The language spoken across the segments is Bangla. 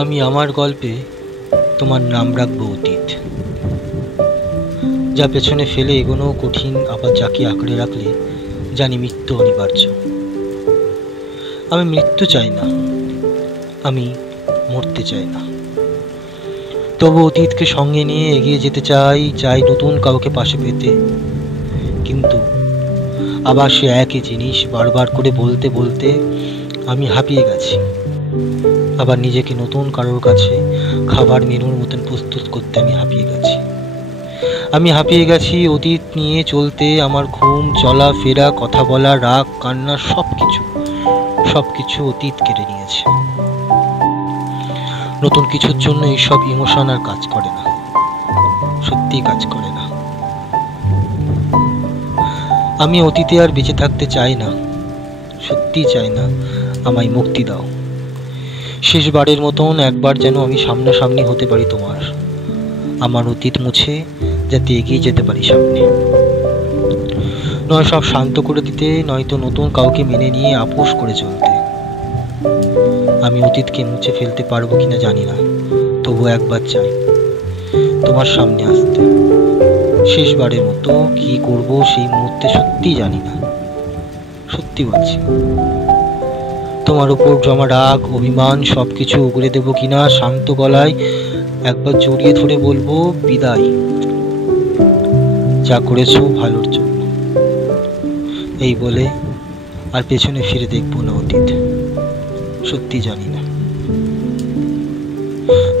আমি আমার গল্পে তোমার নাম রাখবো অতীত। যা পেছনে ফেলে এগোনো কঠিন, আবার যাকে আঁকড়ে রাখলে জানি মৃত্যু অনিবার্য। আমি মৃত্যু চাই না, আমি মরতে চাই না। তবু অতীতকে সঙ্গে নিয়ে এগিয়ে যেতে চাই, চাই নতুন কাউকে পাশে পেতে। কিন্তু আবার সে একই জিনিস বারবার করে বলতে বলতে আমি হাঁপিয়ে গেছি। আবার নিজেকে নতুন কারোর কাছে খাবার মেনুর মতন প্রস্তুত করতে আমি হাঁপিয়ে গেছি। আমি হাঁপিয়ে গেছি অতীত নিয়ে চলতে। আমার ঘুম, চলা ফেরা, কথা বলা, রাগ, কান্না, সবকিছু অতীত কেড়ে নিয়েছে। নতুন কিছুর জন্য এইসব ইমোশন আর কাজ করে না, সত্যিই কাজ করে না। আমি অতীতে আর বেঁচে থাকতে চাই না, সত্যিই চাই না। আমায় মুক্তি দাও। শেষবারের মতন একবার যেন আমি সামনাসামনি হতে পারি তোমার, আমার অতীত মুছে যাতে এগিয়ে যেতে পারি সামনে। নয় সব শান্ত করে দিতে, নয়তো নতুন কাউকে মেনে নিয়ে আপোষ করে চলতে। আমি অতীতকে মুছে ফেলতে পারবো কিনা জানি না, তবু একবার চাই তোমার সামনে আসতে। শেষবারের মতো কি করব সেই মুহূর্তে সত্যিই জানি না, সত্যি বলছি। তোমার উপর জমা রাগ, অভিমান সবকিছু উগড়ে দেবো কিনা শান্ত গলায় একবার জড়িয়ে ধরে বলবো, বিদায়, যা করেছো ভালোর জন্য। এই বলে আর পেছনে ফিরে দেখবো না অতীত, সত্যি জানি না।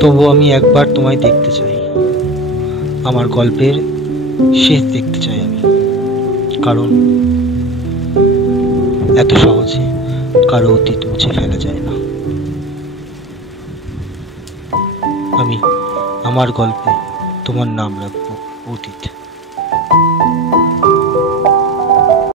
তবু আমি একবার তোমায় দেখতে চাই, আমার গল্পের শেষ দেখতে চাই আমি। কারণ এত সহজে কারো অতীত মুছে ফেলা যায় না। আমি আমার গল্পে তোমার নাম রাখবো অতীত।